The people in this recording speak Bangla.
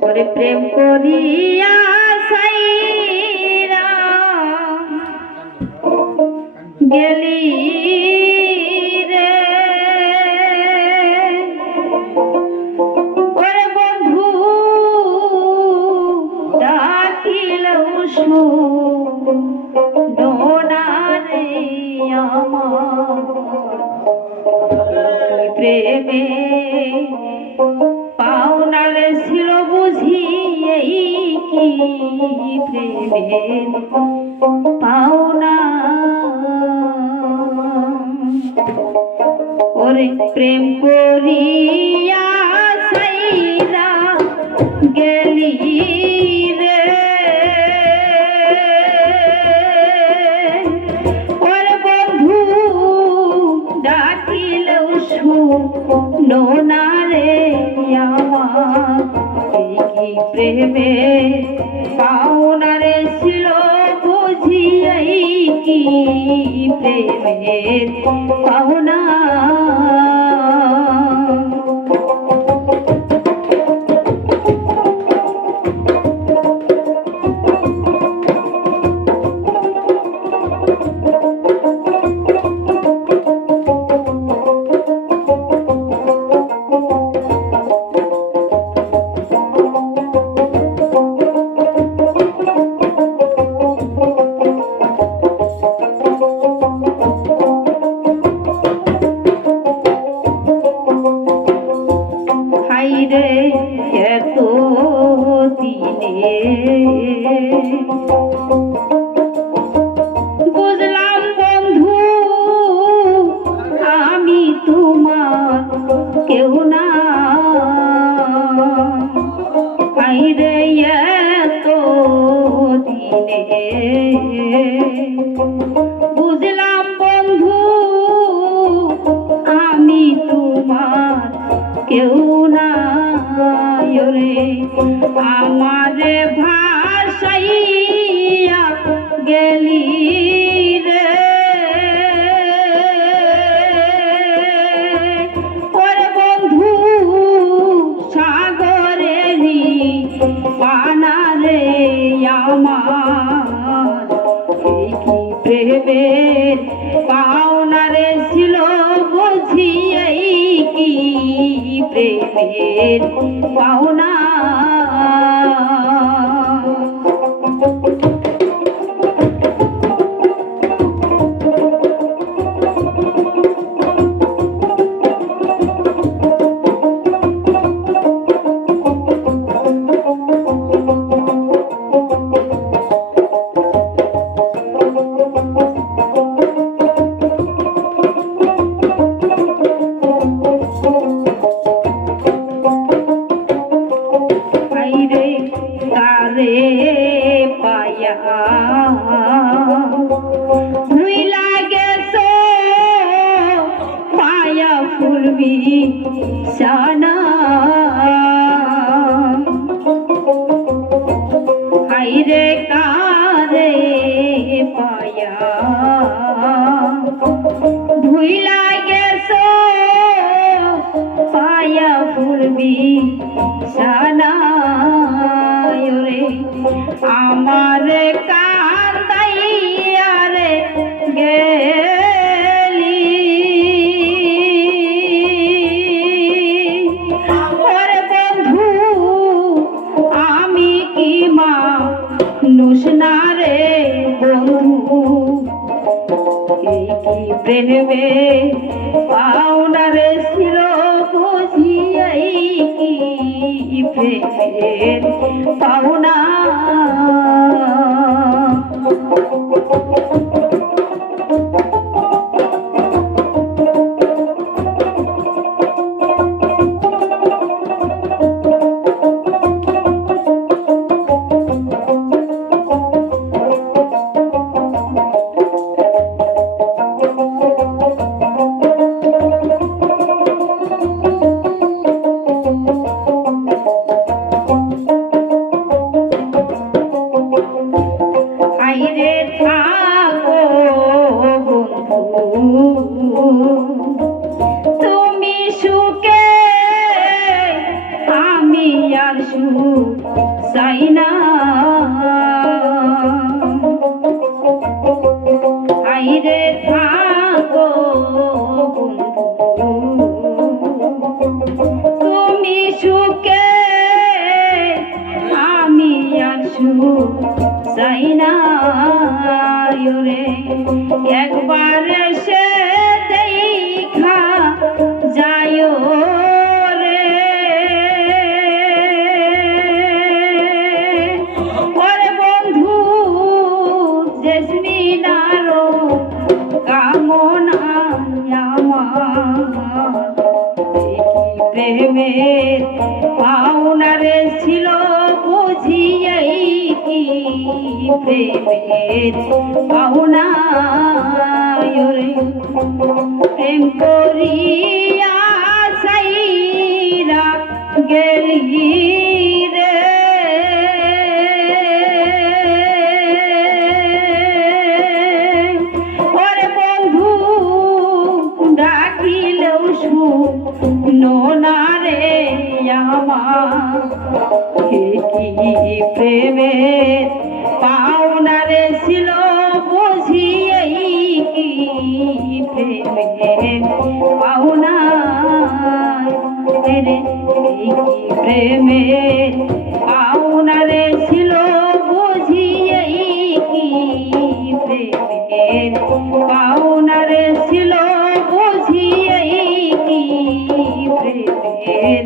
করে প্রেম করিয়া গেলি প্রেমে এই কি প্রেমের পাওনা ওরে প্রেম করিয়া সাইরা গেলি রে। ওরে বন্ধু, ডাকিলেও শুনো না রে আমার। প্রেমে পাওনারে ছিল বুঝিয়াই কি প্রেমে পাওনা? হাইরে এত দিনে। বুঝলাম বন্ধু আমি তোমার কেউ আমারে ভাসাইয়া গেলি রে। ওরে সাগরেরই পানা রে আমার। কি প্রেমের পাওনা ছিল বুঝি কি প্রেমের পাওনা? ফুলবি সানা। আইরে কারে নুসনা রে বন্ধু। প্রেমে পাওনারে ছিল বুঝি কি প্রেমের পাওনা? চাই না। আইরে থাকো তুমি সুখে আমি আর সুখ না। একবার প্রেমের পাওনা রে প্রেম করিয়া সাইরা গেলি রে। ওরে বন্ধু, ডাকিলেও শুনো হে কি প্রেমের পাওনা রে কি প্রেমের পাওনা রে ছিল বুঝি এই কি প্রেমের পাওনা রে ছিল বুঝি এই কি প্রেমের